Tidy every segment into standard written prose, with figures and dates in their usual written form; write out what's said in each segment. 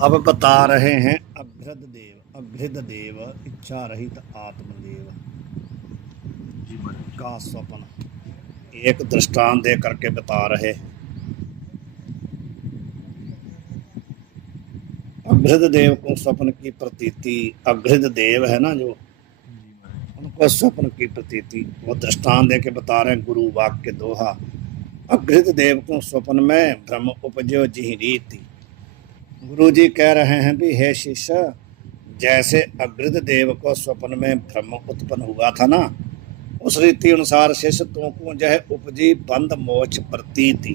अब बता रहे हैं अघृत देव इच्छा रहित आत्मदेव जी महाराज। का स्वप्न एक दृष्टांत दे करके बता रहे हैं। अघृत देव को स्वप्न की प्रतीति, अघृत देव है ना जो, जी महाराज। उनको स्वप्न की प्रतीति वो दृष्टांत दे के बता रहे हैं। गुरु वाक्य दोहा, अघृत देव को स्वप्न में भ्रम उपजो जिहि रीति। गुरु जी कह रहे हैं भी हे शिष्य, जैसे अघृत देव को स्वप्न में भ्रम उत्पन्न हुआ था ना, उस रीति अनुसार शिष्य तुमको जो है उपजी बंध मोक्ष प्रतीति,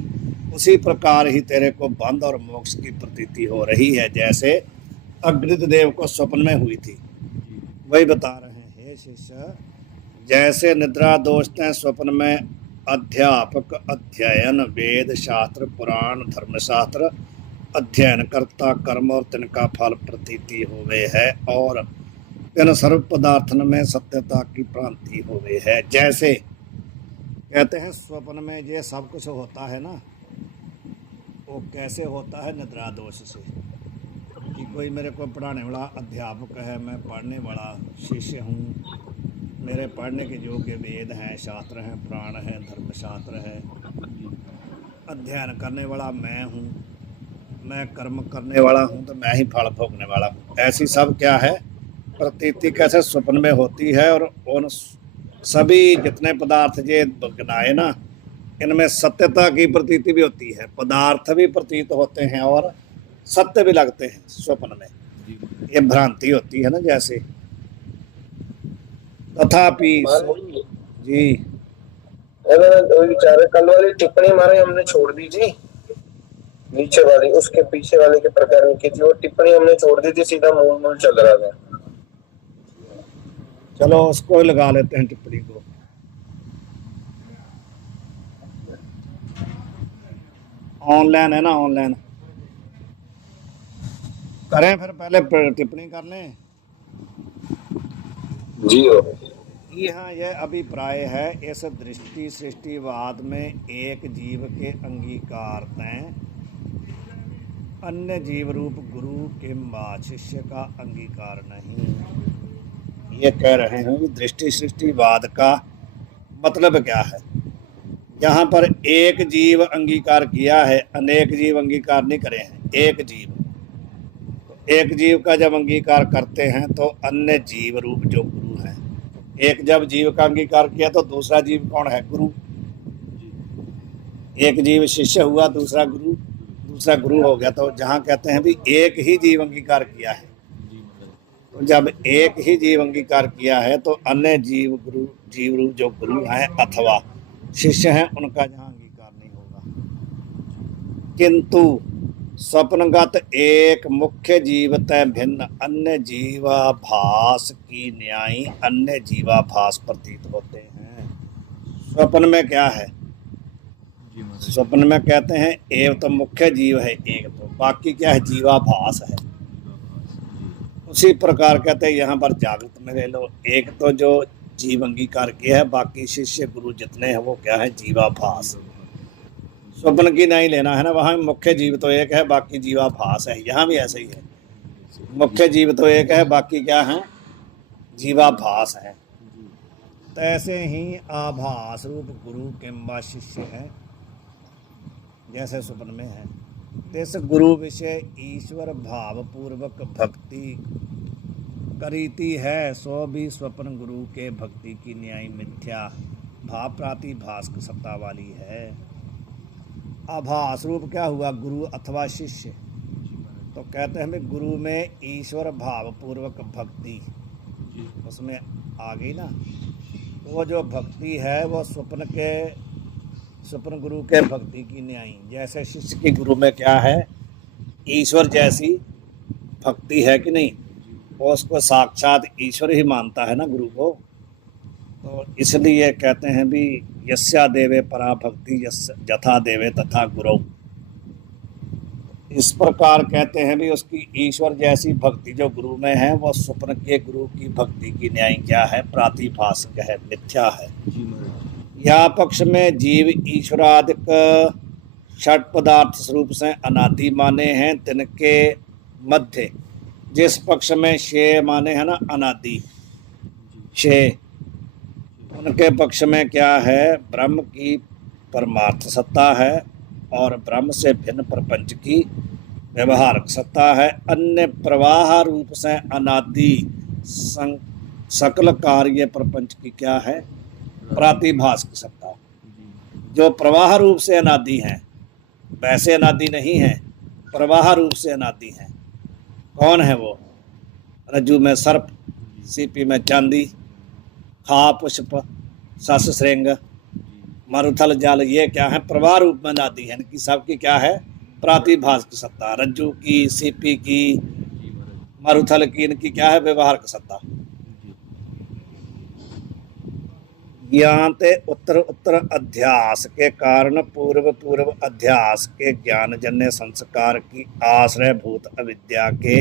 उसी प्रकार ही तेरे को बंध और मोक्ष की प्रतीति हो रही है जैसे अघृत देव को स्वप्न में हुई थी। वही बता रहे हैं हे शिष्य, जैसे निद्रा दोष हैं स्वप्न में अध्यापक अध्ययन वेद शास्त्र पुराण धर्मशास्त्र अध्ययन करता कर्म और तिनका फल प्रतीति होवे है, और इन सर्व पदार्थन में सत्यता की भ्रांति होवे है। जैसे कहते हैं स्वप्न में ये सब कुछ होता है ना, वो कैसे होता है? निद्रा दोष से। कि कोई मेरे को पढ़ाने वाला अध्यापक है, मैं पढ़ने वाला शिष्य हूँ, मेरे पढ़ने के योग्य वेद हैं, शास्त्र हैं, पुराण है, धर्मशास्त्र है, अध्ययन करने वाला मैं हूँ, मैं कर्म करने वाला हूँ, तो मैं ही फल भोगने वाला हूँ। ऐसी सब क्या है प्रतीति कैसे स्वप्न में होती है। और उन सभी जितने पदार्थ ये गिनाए ना, इनमें सत्यता की प्रतीति भी होती है, पदार्थ भी प्रतीत होते हैं और सत्य भी लगते हैं स्वप्न में। ये भ्रांति होती है ना जैसे। तथापि जी बेचारे कल वाली टिप्पणी हमारे हमने छोड़ दी थी, नीचे वाली उसके पीछे वाले के प्रकार की थी, वो टिप्पणी हमने छोड़ दी थी, सीधा मूल चल रहा था। चलो उसको लगा लेते हैं टिप्पणी को। ऑनलाइन है ना, ऑनलाइन करें फिर पहले टिप्पणी कर लें। जी हो। यहाँ यह अभिप्राय है, इस दृष्टि सृष्टिवाद में एक जीव के अंगीकार तय अन्य जीव रूप गुरु किंबा शिष्य का अंगीकार नहीं। ये कह रहे हैं कि दृष्टि सृष्टिवाद का मतलब क्या है। यहाँ पर एक जीव अंगीकार किया है, अनेक जीव अंगीकार नहीं करे हैं, एक जीव। तो एक जीव का जब अंगीकार करते हैं तो अन्य जीव रूप जो गुरु है, एक जब जीव का अंगीकार किया तो दूसरा जीव कौन है? गुरु। एक जीव शिष्य हुआ, दूसरा गुरु, दूसरा गुरु हो गया। तो जहाँ कहते हैं भी एक ही जीव अंगीकार किया है, तो जब एक ही जीव अंगीकार किया है तो अन्य जीव गुरु, जीव रूप जो गुरु हैं अथवा शिष्य हैं, उनका जहाँ अंगीकार नहीं होगा। किंतु स्वप्नगत एक मुख्य जीवतः भिन्न अन्य जीवाभास की न्यायी अन्य जीवाभास प्रतीत होते हैं। स्वप्न में क्या है? स्वप्न में कहते हैं एव तो मुख्य जीव है एक, तो बाकी क्या है? जीवाभास है। उसी प्रकार कहते हैं यहाँ पर जागृत में ले लो, एक तो जो जीव अंगीकार किया है, बाकी शिष्य गुरु जितने हैं वो क्या है? जीवाभास। स्वप्न की नहीं लेना है ना, वहाँ मुख्य जीव तो एक है, बाकी जीवाभास है। यहाँ भी ऐसे ही है, मुख्य जीव तो एक है, बाकी क्या है? जीवाभास है। तो ऐसे ही आभास रूप गुरु किंबा शिष्य है, जैसे स्वप्न में है। इस गुरु विषय ईश्वर भाव पूर्वक भक्ति करीती है, सो भी स्वप्न गुरु के भक्ति की न्याय मिथ्या भाव प्रातिभास सत्ता वाली है। आभास रूप क्या हुआ? गुरु अथवा शिष्य। तो कहते हैं हमें गुरु में ईश्वर भाव पूर्वक भक्ति, उसमें आ गई ना। वो जो भक्ति है वो स्वप्न गुरु के भक्ति की न्याय, जैसे शिष्य की गुरु में क्या है? ईश्वर जैसी भक्ति है कि नहीं? वो उसको साक्षात ईश्वर ही मानता है ना गुरु को। तो इसलिए कहते हैं भी यस्या देवे परा भक्ति यथा देवे तथा गुरु। इस प्रकार कहते हैं भी उसकी ईश्वर जैसी भक्ति जो गुरु में है, वो स्वप्न के गुरु की भक्ति की न्याय क्या है? प्रातिभाषिक है, मिथ्या है। यहाँ पक्ष में जीव ईश्वरादिक षट पदार्थ स्वरूप से अनादि माने हैं, तिनके मध्य, जिस पक्ष में शे माने है ना अनादि, शे, उनके पक्ष में क्या है, ब्रह्म की परमार्थ सत्ता है और ब्रह्म से भिन्न प्रपंच की व्यवहारक सत्ता है। अन्य प्रवाह रूप से अनादि सकल कार्य प्रपंच की क्या है, प्रातिभाषिक सत्ता। जो प्रवाह रूप से अनादि हैं, वैसे अनादि नहीं है, प्रवाह रूप से अनादि हैं। कौन है वो? रज्जु में सर्प, सीपी में चांदी, खा पुष्प, सस श्रृंग, मरुथल जल, ये क्या है, प्रवाह रूप में अनादि है। इनकी सबकी क्या है, प्रातिभाषिक सत्ता। रज्जु की, सीपी की, मरुथल की, इनकी क्या है, व्यवहारक सत्ता। ज्ञाते उत्तर उत्तर अध्यास के कारण पूर्व पूर्व अध्यास के ज्ञान जन्य संस्कार की आश्रय भूत अविद्या के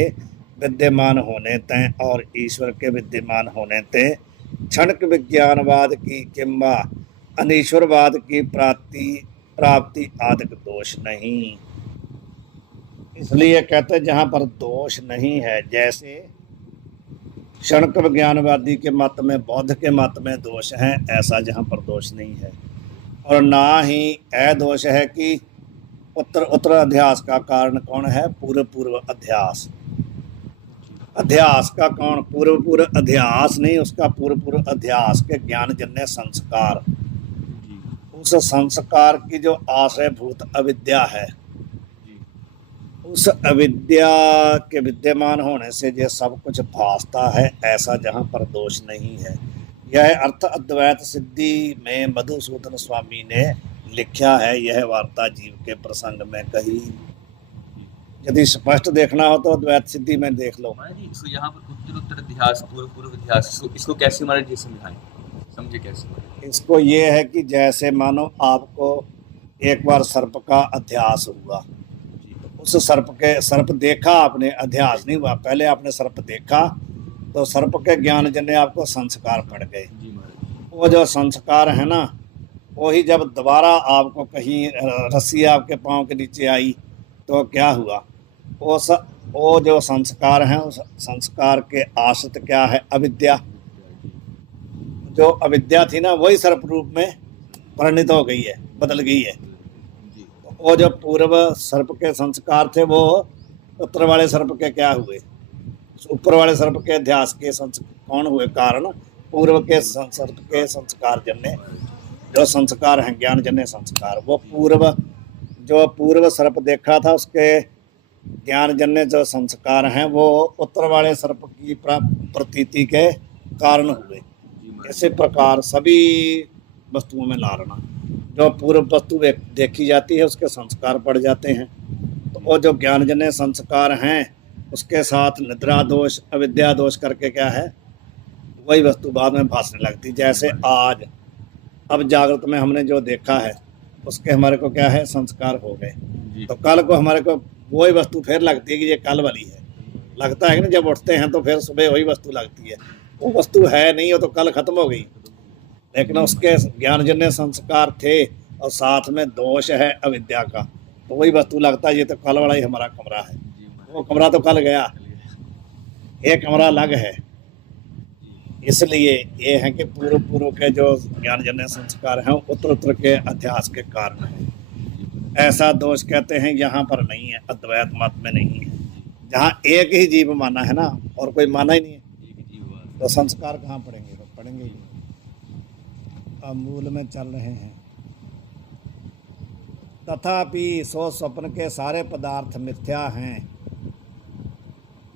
विद्यमान होने तय और ईश्वर के विद्यमान होने ते क्षणिक विज्ञानवाद की किंबा अनीश्वरवाद की प्राप्ति आदि दोष नहीं। इसलिए कहते हैं जहाँ पर दोष नहीं है, जैसे क्षणिक विज्ञानवादी के मत में, बौद्ध के मत में दोष है, ऐसा जहाँ पर दोष नहीं है। और ना ही अदोष है कि उत्तर उत्तर अध्यास का कारण कौन है, पूर्व पूर्व अध्यास। अध्यास का कौन, पूर्व पूर्व अध्यास नहीं, उसका पूर्व पूर्व अध्यास के ज्ञान जन्य संस्कार, उस संस्कार की जो आश्रयभूत अविद्या है, उस अविद्या के विद्यमान होने से जो सब कुछ भासता है, ऐसा जहाँ पर दोष नहीं है। यह अर्थ अद्वैत सिद्धि में मधुसूदन स्वामी ने लिखा है। यह वार्ता जीव के प्रसंग में कही। यदि स्पष्ट देखना हो तो अद्वैत सिद्धि में देख लो। इसको यहाँ पर उत्तर उत्तर अध्यास, पूर्व पूर्व अध्यास, इसको कैसे हमारे जी समझाएं, समझे कैसे? इसको ये है कि जैसे मानो आपको एक बार सर्प का अध्यास हुआ, उस सर्प देखा आपने, अध्यास नहीं हुआ, पहले आपने सर्प देखा तो सर्प के ज्ञान जन्य आपको संस्कार पड़ गए। वो जो संस्कार है ना, वही जब दोबारा आपको कहीं रस्सी आपके पाँव के नीचे आई तो क्या हुआ, वो जो संस्कार हैं, उस संस्कार के आश्रित क्या है, अविद्या। जो अविद्या थी ना, वही सर्प रूप में परिणित हो गई है, बदल गई है। वो जो पूर्व सर्प के संस्कार थे, वो उत्तर वाले सर्प के क्या हुए, ऊपर वाले सर्प के अध्यास के कौन हुए कारण, पूर्व के सर्प के संस्कार जन्य जो संस्कार हैं, ज्ञान जन्य संस्कार, वो पूर्व सर्प देखा था, उसके ज्ञान जन्य जो संस्कार हैं, वो उत्तर वाले सर्प की प्रतीति के कारण हुए। इसी प्रकार सभी वस्तुओं में लारना, जो पूर्व वस्तु देखी जाती है, उसके संस्कार पड़ जाते हैं, तो वो जो ज्ञानजन्य संस्कार हैं, उसके साथ निद्रा दोष, अविद्या दोष करके क्या है, वही वस्तु बाद में भासने लगती। जैसे आज अब जागृत में हमने जो देखा है, उसके हमारे को क्या है, संस्कार हो गए, तो कल को हमारे को वही वस्तु फिर लगती है कि ये कल वाली है। लगता है कि ना, जब उठते हैं तो फिर सुबह वही वस्तु लगती है। वो वस्तु है नहीं, वो तो कल खत्म हो गई, लेकिन उसके ज्ञानजन्य संस्कार थे और साथ में दोष है अविद्या का, तो वही वस्तु लगता है ये तो कल वाला ही हमारा कमरा है। वो कमरा तो कल गया, ये कमरा अलग है। इसलिए ये है कि पूर्व पूर्व के जो ज्ञानजन्य संस्कार हैं, उत्तर उत्तर के अध्यास के कारण है। ऐसा दोष कहते हैं यहाँ पर नहीं है, अद्वैत मत में नहीं है। जहाँ एक ही जीव माना है ना, और कोई माना ही नहीं है, तो संस्कार कहाँ पड़ेंगे, तो पड़ेंगे ही। अब मूल में चल रहे हैं। तथापि सो स्वप्न के सारे पदार्थ मिथ्या हैं।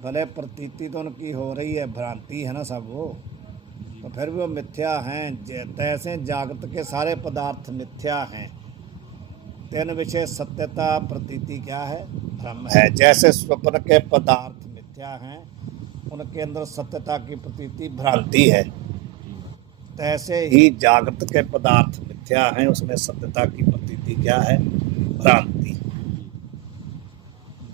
भले प्रतीति तो उनकी हो रही है, भ्रांति है ना सब वो, तो फिर भी वो मिथ्या हैं। तैसे जागृत के सारे पदार्थ मिथ्या हैं, तेन विषय सत्यता प्रतीति क्या है, भ्रम है। जैसे स्वप्न के पदार्थ मिथ्या हैं, उनके अंदर सत्यता की प्रतीति भ्रांति है, तैसे ही जागृत के पदार्थ मिथ्या हैं, उसमें सत्यता की प्रतीति क्या है, भ्रांति।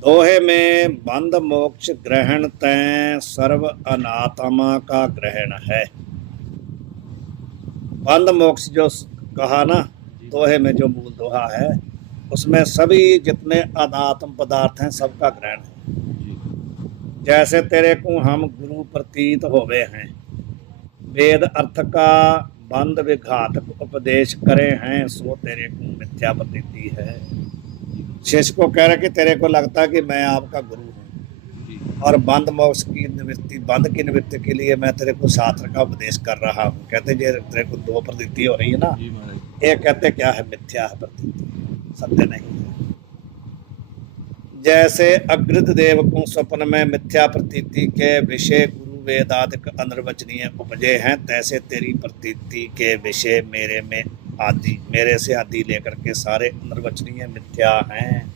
दोहे में बंध मोक्ष ग्रहण तय सर्व अनात्मा का ग्रहण है। बंध मोक्ष जो कहा ना दोहे में, जो मूल दोहा है, उसमें सभी जितने अनात्म पदार्थ हैं सबका ग्रहण है। जैसे तेरे को हम गुरु प्रतीत होवे हैं, वेद अर्थ का बंद विघातक उपदेश करे हैं, सो तेरे को मिथ्या प्रतीति है। शिष्य को कह रहे कि तेरे को लगता है कि मैं आपका गुरु हूँ जी और बंद मोक्ष की निवृत्ति, बंद की निवृत्ति के लिए मैं तेरे को शास्त्र का उपदेश कर रहा हूँ। कहते जे तेरे को दो प्रतीति हो रही है ना, जी महाराज, एक कहते क्या है, मिथ्या है प्रतीति, सत्य नहीं है। जैसे अग्रित देव को स्वप्न में मिथ्या प्रतीति के विषय गुरु वेदादिक अनिर्वचनीय उपजे हैं, तैसे तेरी प्रतीति के विषय मेरे में आदि, मेरे से आदि लेकर के सारे अनिर्वचनीय मिथ्या हैं।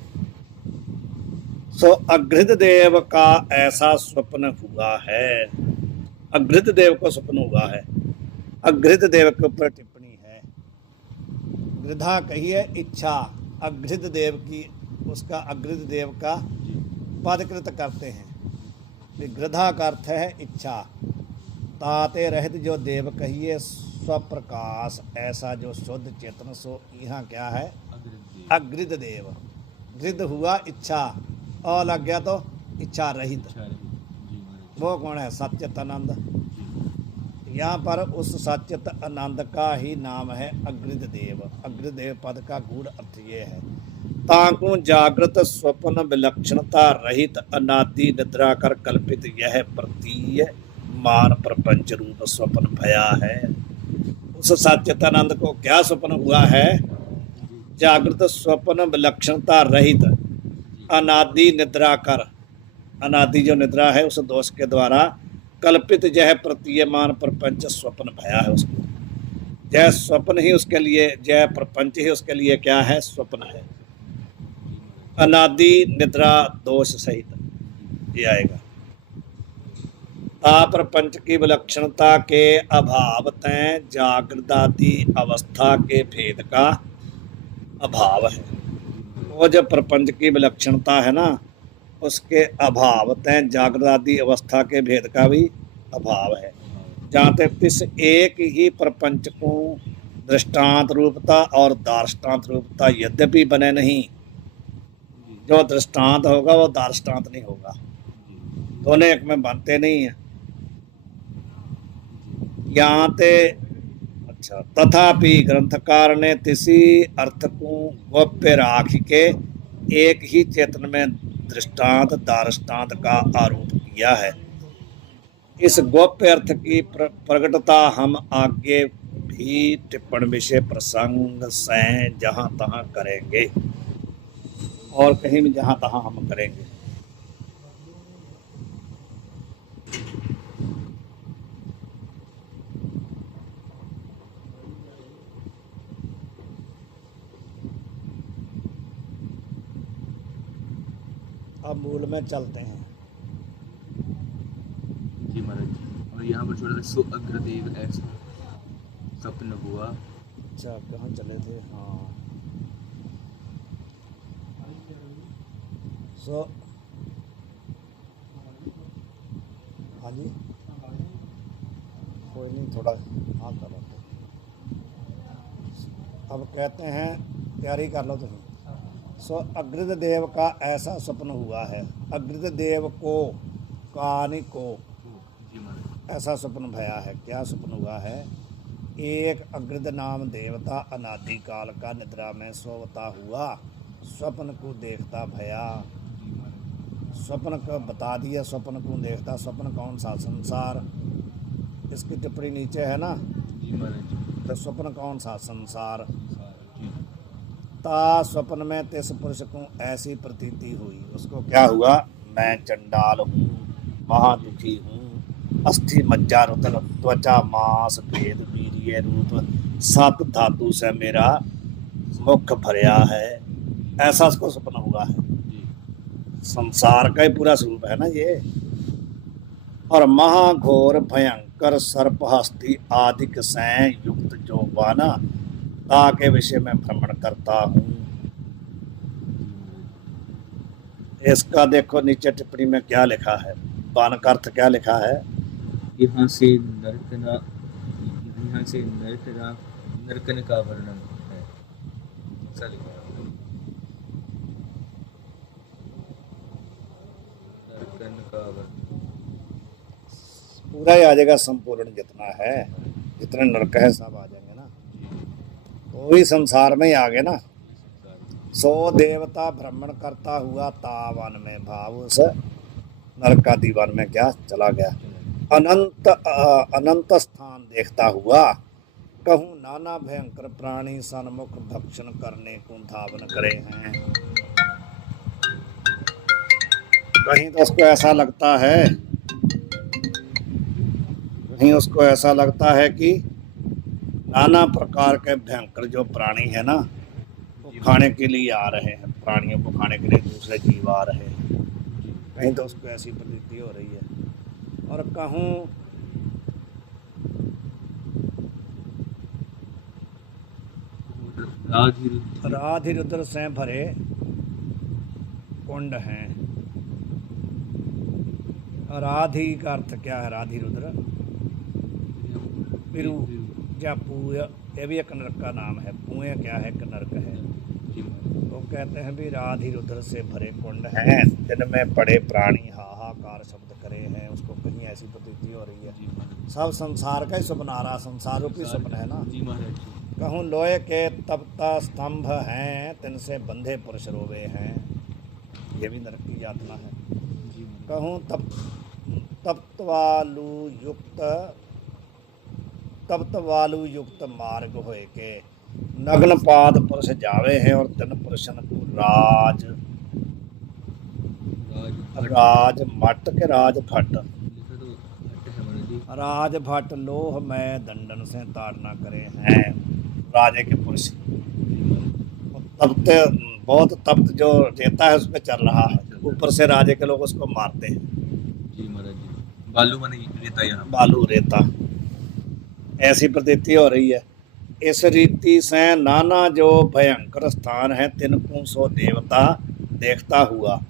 सो अग्रित देव का ऐसा स्वप्न हुआ है। अग्रित देव को स्वप्न हुआ है। अग्रित देव के ऊपर टिप्पणी है। गृधा कहिए इच्छा, अग्रित देव की, उसका अग्रित देव का पदकृत करते हैं। गृधा का अर्थ है इच्छा। ताते रहित जो देव कहिए स्वप्रकाश, ऐसा जो शुद्ध चेतन, सो यहाँ क्या है, अग्रित देव। गृध हुआ इच्छा, और लग गया तो इच्छा रहित, वो कौन है, सच्चित आनंद। यहाँ पर उस सच्चित आनंद का ही नाम है अग्रित देव। अग्रित देव पद का गूढ़ अर्थ ये है, ताकू जागृत स्वप्न विलक्षणता रहित अनादि निद्रा कर कल्पित यह प्रतीय मान प्रपंच रूप स्वप्न भया है। उस सच्चिदानंद को क्या स्वप्न हुआ है, जागृत स्वप्न विलक्षणता रहित अनादि निद्रा कर, अनादि जो निद्रा है उस दोष के द्वारा कल्पित यह प्रतीयमान प्रपंच स्वप्न भया है। उसको जय स्वप्न ही उसके लिए, जय प्रपंच ही उसके लिए क्या है, स्वप्न है। अनादि निद्रा दोष सहित ये आएगा। ता प्रपंच की विलक्षणता के अभाव तय जागृतादि अवस्था के भेद का अभाव है। वो जब प्रपंच की विलक्षणता है ना, उसके अभाव तय जागृतादि अवस्था के भेद का भी अभाव है। जहाँ तक इस एक ही प्रपंच को दृष्टांत रूपता और दार्ष्टान्त रूपता यद्यपि बने नहीं, जो दृष्टांत होगा वो दार्ष्टान्त नहीं होगा, दोनों एक में बनते नहीं है। यहाँ ते अच्छा, तथापि ग्रंथकार ने किसी अर्थ को गोप्य राख के एक ही चेतन में दृष्टांत दार्ष्टान्त का आरोप किया है। इस गोप्य अर्थ की प्रकटता हम आगे भी टिप्पण विषय प्रसंग से जहाँ तहाँ करेंगे, और कहीं भी जहाँ तहाँ हम करेंगे। अब मूल में चलते हैं। जी महाराज, और यहाँ पर छोटा सा सो अग्रदेव ऐसा स्वप्न हुआ। अच्छा, कहाँ चले थे, हाँ, सो हाँ जी, कोई नहीं, थोड़ा हाँ कर लो। अब कहते हैं, तैयारी कर लो तुम। सो अग्रित देव का ऐसा स्वप्न हुआ है। अग्रित देव को, कहानी को, जी महाराज, ऐसा स्वप्न भया है। क्या स्वप्न हुआ है, एक अग्रित नाम देवता अनादि काल का निद्रा में सोता हुआ स्वप्न को देखता भया। स्वप्न को बता दिया, स्वप्न को देखता। स्वप्न कौन सा, संसार। इसकी टिप्पणी नीचे है ना, जी महाराज, तो स्वप्न कौन सा, संसार। जी ता स्वप्न में तिस पुरुष को ऐसी प्रतीति हुई, उसको क्या हुआ, मैं चंडाल हूँ, महादुखी हूँ, अस्थि मज्जा रुदन त्वचा मांस भेद वीर्य रूप सात धातु से मेरा मुख भरया है, ऐसा उसको स्वप्न हुआ है। जी संसार का ही पूरा स्वरूप है ना ये। और महाघोर भयंकर सर्प हस्ती आदिक से युक्त जो वाना ता के विषय में भ्रमण करता हूँ। इसका देखो नीचे टिप्पणी में क्या लिखा है, बाण का अर्थ क्या लिखा है, यहाँ से नरकना, यहाँ से नरकना, नरकन का वर्णन है, ऐसा लिखा है। अर्कन का वर्ण। पूरा ही आ जाएगा, संपूर्ण जितना है, जितने नरक है सब आ जाएंगे ना, वो भी संसार में ही आ गए ना। सो देवता भ्रमण करता हुआ तावन में, भाव उस नरकादि वन में क्या चला गया। अनंत स्थान देखता हुआ, कहूँ नाना भयंकर प्राणी सन्मुख भक्षण करने को धावन करे हैं। कहीं तो उसको ऐसा लगता है, कहीं उसको ऐसा लगता है कि नाना प्रकार के भयंकर जो प्राणी है ना, वो खाने के लिए आ रहे हैं, प्राणियों को खाने के लिए दूसरे जीव आ रहे हैं। कहीं तो उसको ऐसी प्रतीति हो रही है। और कहूँ राधिरुद्र से भरे कुंड हैं। राधि का अर्थ क्या है? राधिरुद्र पिरु या पूय, ये भी एक नरक का नाम है। पुए क्या है? एक नरक है। तो कहते हैं भी राधिरुद्र से भरे कुंड हैं, जिनमें पड़े प्राणी हाहाकार शब्द करे हैं। उसको कहीं ऐसी प्रतीति हो रही है, सब संसार का ही स्वप्न आ रहा, संसार रूपी स्वप्न है ना। कहूँ लोहे के तपता स्तंभ हैं, तिनसे बंधे पुरुष रोवे हैं। ये भी नरक की यातना है। कहूँ तप्तवालु युक्त मार्ग होए के, नग्न पाद पुरुष जावे हैं। और तिन पुरुषन को राज मट के राज भट्ट लोह में दंडन से ताड़ना करे हैं। राजे के पुरुष तप्त, बहुत तप्त जो रेता है उस पर चल रहा है, ऊपर से राजे के लोग उसको मारते हैं। जी महाराज जी, बालू माने रेता, यहाँ बालू रेता, ऐसी प्रतीति हो रही है। इस रीति से नाना जो भयंकर स्थान है, तिनको सो देवता देखता हुआ,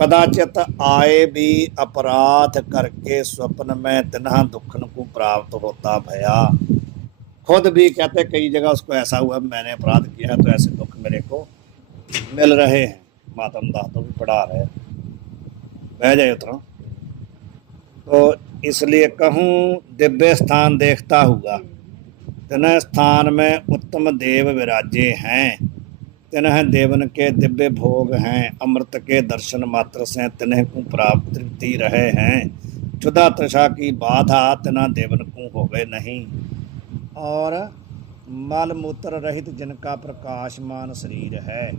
कदाचित आए भी अपराध करके स्वप्न में तिन्हा दुखन को प्राप्त होता भया। खुद भी कहते कई जगह उसको ऐसा हुआ, मैंने अपराध किया है तो ऐसे दुख मेरे को मिल रहे हैं। मातम दाह तो भी पढ़ा रहे, बह जाए उतना। तो इसलिए कहूँ दिव्य स्थान देखता हुआ, तिन्ह स्थान में उत्तम देव विराजे हैं। तिन्ह देवन के दिव्य भोग हैं, अमृत के दर्शन मात्र से तिन्ह को प्राप्त तृप्ति रहे हैं। क्षुधा तृषा की बाधा तिन्ह देवन को हो गए नहीं। और मल मूत्र रहित जिनका प्रकाशमान शरीर है,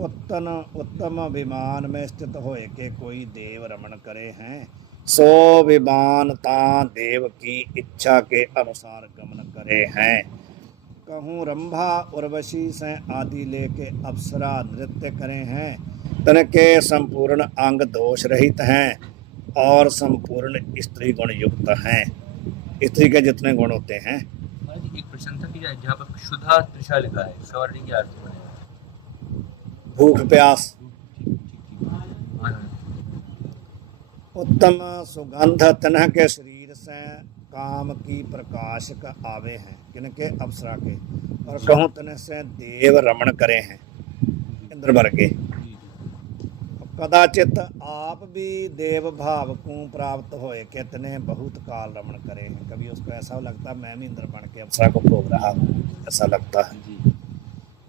उत्तम विमान में स्थित होए के कोई देव रमण करे हैं। सो विमानता देव की इच्छा के अनुसार गमन करे हैं। कहूँ रंभा उर्वशी से आदि लेके अप्सरा नृत्य करे हैं। तन के संपूर्ण अंग दोष रहित हैं और संपूर्ण स्त्री गुण युक्त हैं। स्त्री के जितने गुण होते हैं। एक प्रश्न था कि जहाँ पर क्षुधा तृषा लिखा है, इसका वर्णन क्या अर्थ बनेगा? भूख प्यास। उत्तम सुगंध तनह के शरीर से काम की प्रकाशक आवे हैं, किनके अप्सरा के। और कहूँ तनह से देव रमण करे हैं, इंद्र वर्गे। कदाचित आप भी देव भाव को प्राप्त होए, कितने बहुत काल रमण करे हैं। कभी उसको ऐसा लगता मैं भी इंद्र बन के अप्सरा को भोग रहा हूँ, ऐसा लगता है।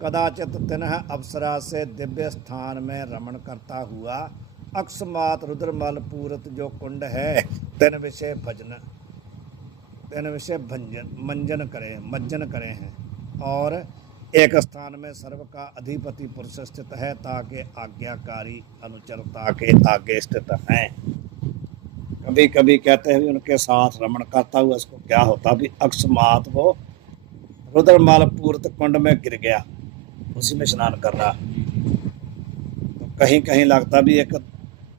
कदाचित तिन्ह अप्सरा से दिव्य स्थान में रमण करता हुआ, अकस्मात रुद्रमल पूरत जो कुंड है, तिन विषय मंजन करे हैं। और एक स्थान में सर्व का अधिपति पुरुष स्थित है, ताकि आज्ञाकारी अनुचरता के आगे स्थित हैं। कभी कभी कहते हैं उनके साथ रमण करता हुआ उसको क्या होता भी, अकस्मात वो रुद्रमल पूरत कुंड में गिर गया, उसी में स्नान कर रहा। तो कहीं कहीं लगता भी एक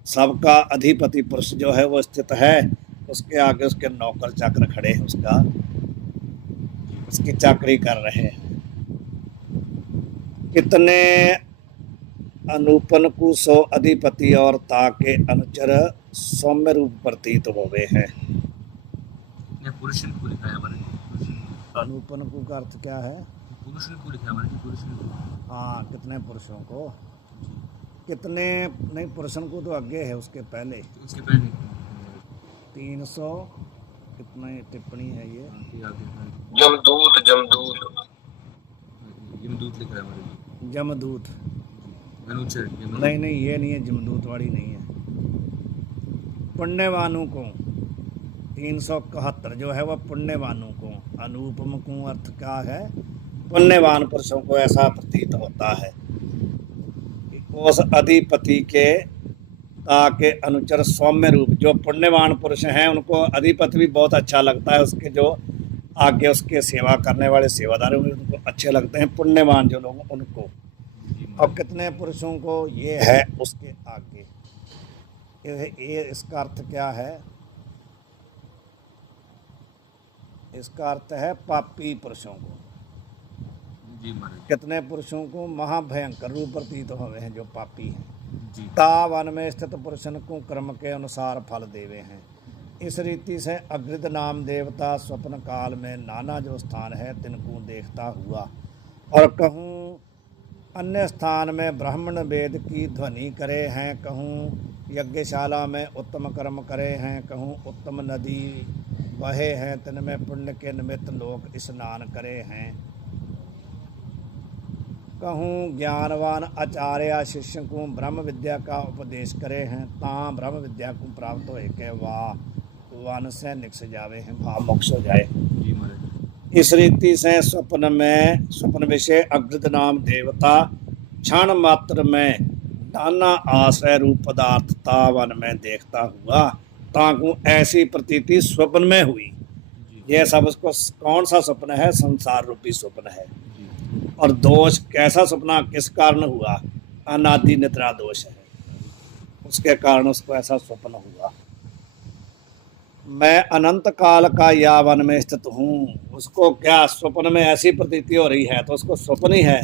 सबका अधिपति पुरुष जो है वो स्थित है, उसके आगे उसके नौकर चाकर खड़े हैं, उसकी चाकरी कर रहे हैं। कितने अनुपन को सो अधिपति और ताके अनुचर सौम्य रूप प्रतीत होवे हैं। पुरुषन को लिखा है अनुपन को का अर्थ क्या है? पुरुषन को लिखा है। हाँ, कितने पुरुषों को। कितने नहीं, पुरुषन को तो आगे है, उसके पहले तो उसके पहले 300 कितना टिप्पणी है ये, ठीक आगे जमदूत जमदूत यमदूत लिख रहा है हमारे जमदूत। अनुच्छेद यमदूत। नहीं नहीं, ये नहीं है, जमदूत वाली नहीं है। पुण्यवानों को 371 जो है वह पुण्यवानों को, अनुपम को अर्थ क्या है, पुण्यवान पुरुषों को ऐसा प्रतीत होता है कि उस अधिपति के ताके अनुचर सौम्य रूप, जो पुण्यवान पुरुष हैं उनको अधिपति भी बहुत अच्छा लगता है, उसके जो आगे उसके सेवा करने वाले सेवादार उनको अच्छे लगते हैं, पुण्यवान जो लोग उनको। अब कितने पुरुषों को, ये है उसके आगे, ये इसका अर्थ क्या है, इसका अर्थ है पापी पुरुषों को। जी महाराज कितने पुरुषों को, महाभयंकर रूप प्रतीत हुए हैं जो पापी हैं। जी ता वन में स्थित पुरुषन को कर्म के अनुसार फल देवे हैं। इस रीति से अग्रिद नाम देवता स्वप्न काल में नाना जो स्थान है तिनको देखता हुआ, और कहूँ अन्य स्थान में ब्राह्मण वेद की ध्वनि करे हैं, कहूँ यज्ञशाला में उत्तम कर्म करे हैं, कहूँ उत्तम नदी बहे हैं, तिनमें पुण्य के निमित्त लोग स्नान करे हैं, कहूँ ज्ञानवान आचार्य शिष्य को ब्रह्म विद्या का उपदेश करे हैं, तां ब्रह्म विद्या को प्राप्त हो के वाह वन से निकस जावे हैं, भाव मोक्ष हो जाए। जी महाराज इस रीति से स्वप्न में, स्वप्न विषय अग्रद नाम देवता क्षण मात्र में नाना आश्रय रूप पदार्थ तावन में देखता हुआ, ताकू ऐसी प्रतीति स्वप्न में हुई। यह सब उसको कौन सा स्वप्न है, संसार रूपी स्वप्न है। और दोष कैसा स्वप्न, किस कारण हुआ, अनादि निद्रा दोष है, उसके कारण उसको ऐसा स्वप्न हुआ। मैं अनंत काल का या वन में स्थित हूँ, उसको क्या स्वप्न में ऐसी प्रतीति हो रही है, तो उसको स्वप्न ही है।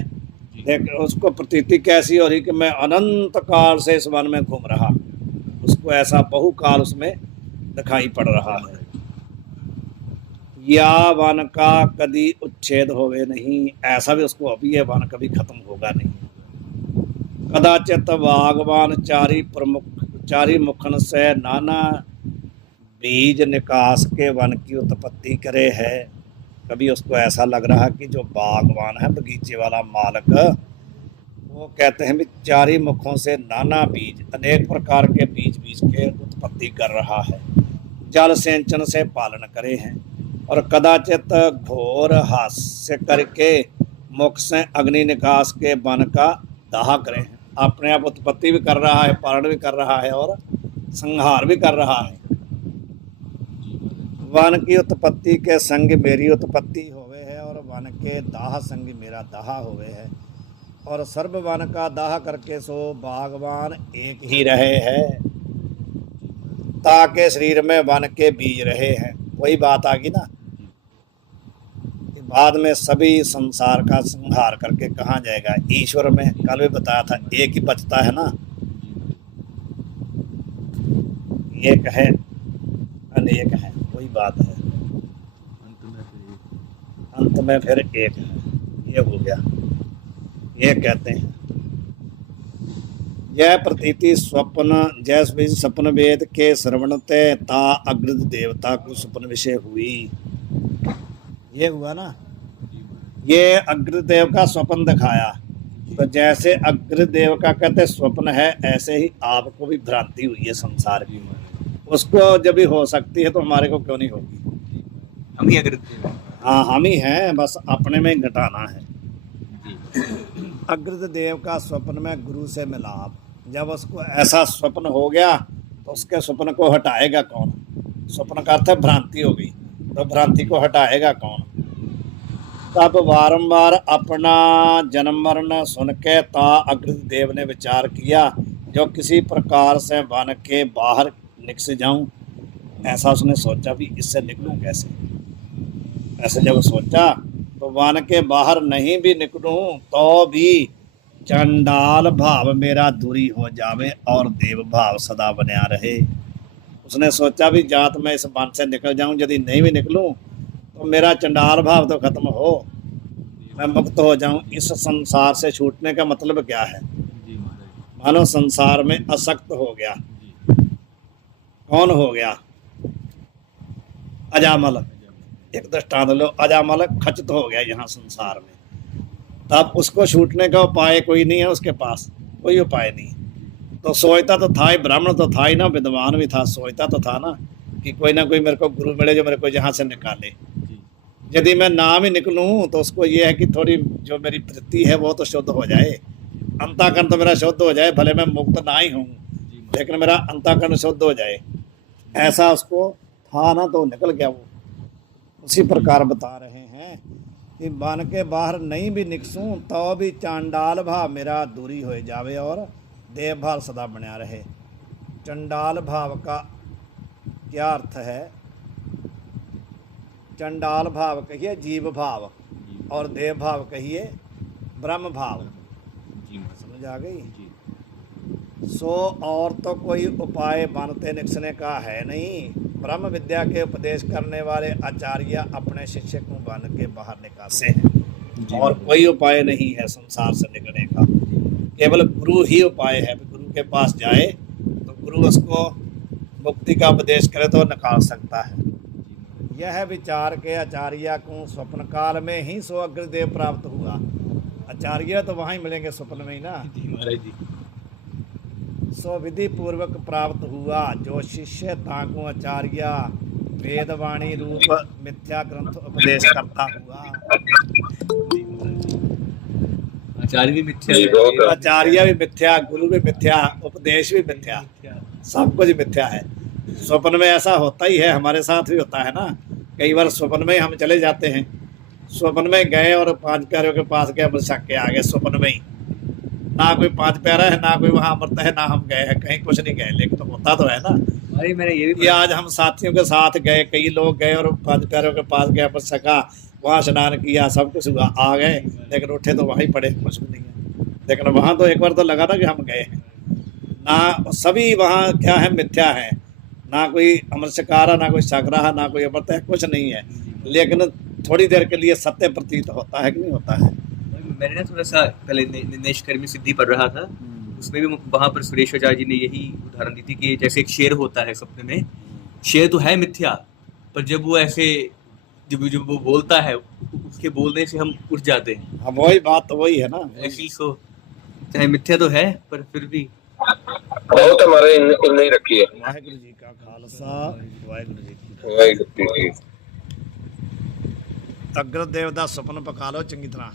देख उसको प्रतीति कैसी हो रही कि मैं अनंत काल से इस वन में घूम रहा, उसको ऐसा बहुकाल उसमें दिखाई पड़ रहा है। या वन का कभी उच्छेद होवे नहीं, ऐसा भी उसको अभी यह वन कभी खत्म होगा नहीं। कदाचित बागवान चारी मुखन से नाना बीज निकास के वन की उत्पत्ति करे है। कभी उसको ऐसा लग रहा कि जो बागवान है, बगीचे वाला मालिक, वो कहते हैं भी चारी मुखों से नाना बीज, अनेक प्रकार के बीज के उत्पत्ति कर रहा है, जल सिंचन से पालन करे हैं। और कदाचित घोर हास्य करके मुख से अग्नि निकास के वन का दाह करे हैं, अपने आप उत्पत्ति भी कर रहा है, पालन भी कर रहा है और संहार भी कर रहा है। वन की उत्पत्ति के संग मेरी उत्पत्ति होवे है, और वन के दाह संग मेरा दाह होवे है। और सर्व वन का दाह करके सो बागवान एक ही रहे है, ताके शरीर में वन के बीज रहे हैं। वही बात आ गई ना, बाद में सभी संसार का संहार करके कहाँ जाएगा, ईश्वर में। कल भी बताया था, एक ही बचता है ना, एक है अनेक है, वही बात है। अंत में फिर एक है, ये हो गया। ये कहते हैं यह प्रतीति स्वप्न जैसे स्वप्न वेद के श्रवणते ता अग्रद देवता को स्वप्न विषय हुई। ये हुआ ना, ये अग्रदेव का स्वप्न दिखाया। तो जैसे अग्रदेव का कहते स्वप्न है, ऐसे ही आपको भी भ्रांति हुई है संसार की। उसको जब भी हो सकती है तो हमारे को क्यों नहीं होगी। हम ही अग्रदेव हैं। हाँ, हम ही हैं, बस अपने में घटाना है। अग्रदेव का स्वप्न में गुरु से मिलाप। जब उसको ऐसा स्वप्न हो गया तो उसके स्वप्न को हटाएगा कौन। स्वप्न का अर्थ है भ्रांति हो गई, तो भ्रांति को हटाएगा कौन। तब बारंबार अपना जन्म मरण सुन के ता अग्रदेव ने विचार किया, जो किसी प्रकार से वन के बाहर निकल जाऊं। ऐसा उसने सोचा भी इससे निकलूं कैसे। ऐसे जब सोचा तो वन के बाहर नहीं भी निकलूं तो भी चंडाल भाव मेरा दूरी हो जावे और देव भाव सदा बना रहे। उसने सोचा भी जात मैं इस वन से निकल जाऊं, यदि नहीं भी निकलूं तो मेरा चंडाल भाव तो खत्म हो, मैं मुक्त हो जाऊं। इस संसार से छूटने का मतलब क्या है। मानो संसार में असक्त हो गया। कौन हो गया? अजामल। एक दृष्टांत लो, अजामल खचित हो गया यहाँ संसार में, तब उसको छूटने का उपाय कोई नहीं है उसके पास, कोई उपाय नहीं। तो सोचता तो था ही, ब्राह्मण तो था ही ना, विद्वान भी था, सोचता तो था ना कि कोई ना कोई मेरे को गुरु मिले जो मेरे को यहाँ से निकाले। यदि मैं नाम ही निकलूं तो उसको ये है कि थोड़ी जो मेरी वृत्ति है वो तो शुद्ध हो जाए, अंतःकरण तो मेरा शुद्ध हो जाए, भले मैं मुक्त ना ही हूँ लेकिन मेरा अंतःकरण शुद्ध हो जाए, ऐसा उसको था ना, तो निकल गया वो। उसी प्रकार बता रहे हैं कि बन के बाहर नहीं भी निकसूं तो भी चांडाल भाव मेरा दूरी हो जावे और देव भाव सदा बना रहे। चंडाल भाव का क्या अर्थ है? चंडाल भाव कहिए जीव भाव, और देव भाव कहिए ब्रह्म भाव। समझ आ गई? सो और तो कोई उपाय बनते निकसने का है नहीं। ब्रह्म विद्या के उपदेश करने वाले आचार्य अपने शिष्य को बन के बाहर निकासे हैं, और कोई उपाय नहीं है संसार से निकलने का, केवल गुरु ही उपाय है। गुरु के पास जाए तो गुरु उसको मुक्ति का उपदेश करे तो निकाल सकता है। यह विचार के आचार्य को स्वप्न काल में ही सो अग्रदेव प्राप्त हुआ। आचार्य तो वहाँ ही मिलेंगे स्वप्न में ही ना। महाराज जी। सो विधि पूर्वक प्राप्त हुआ जो शिष्य ताको आचार्य वेदवाणी रूप मिथ्या ग्रंथ उपदेश करता हुआ। आचार्य भी मिथ्या जी, बहुत है। आचार्य भी मिथ्या, गुरु भी मिथ्या, उपदेश भी मिथ्या, सब कुछ मिथ्या है। स्वप्न में ऐसा होता ही है, हमारे साथ भी होता है ना। कई बार स्वप्न में हम चले जाते हैं, स्वप्न में गए और 5 प्यारों के पास गए, अमृत छक के आ गए स्वप्न में ही। ना कोई 5 प्यारा है, ना कोई वहाँ अमृत है, ना हम गए हैं कहीं, कुछ नहीं गए, लेकिन तो होता तो है ना। अरे मैंने ये भी ये आज हम साथियों के साथ गए, कई लोग गए और 5 प्यारों के पास गए, अमृत छका, वहाँ स्नान किया, सब कुछ हुआ, आ गए, लेकिन उठे तो वहीं पड़े, कुछ भी नहीं है। लेकिन वहाँ तो एक बार तो लगा ना कि हम गए हैं ना। सभी वहाँ क्या है? मिथ्या है, ना कोई अमृत छका रहा, ना कोई छक रहा, ना कोई अमृत है, कुछ नहीं है, लेकिन थोड़ी देर के लिए सत्य प्रतीत होता है कि नहीं होता है। मैंने ना थोड़ा सा पहले निष्कर्मी सिद्धि पढ़ रहा था, उसमें भी वहां पर सुरेश्वराचार्य जी ने यही उदाहरण दी थी कि जैसे एक शेर होता है सपने में, शेर तो है मिथ्या, पर जब वो ऐसे जब वो बोलता है उसके बोलने से हम उठ जाते हैं। हाँ, वही बात तो वही है ना। ऐसी सो चाहे मिथ्या तो है पर फिर भी बहुत हमारे इन नहीं रखी है। वाहिगुरु जी का खालसा, वाहिगुरु जी की फतेह। वाहिगुरु जी। अग्रदेव ਦਾ ਸੁਪਨ ਪਕਾ ਲਓ ਚੰਗੀ ਤਰ੍ਹਾਂ।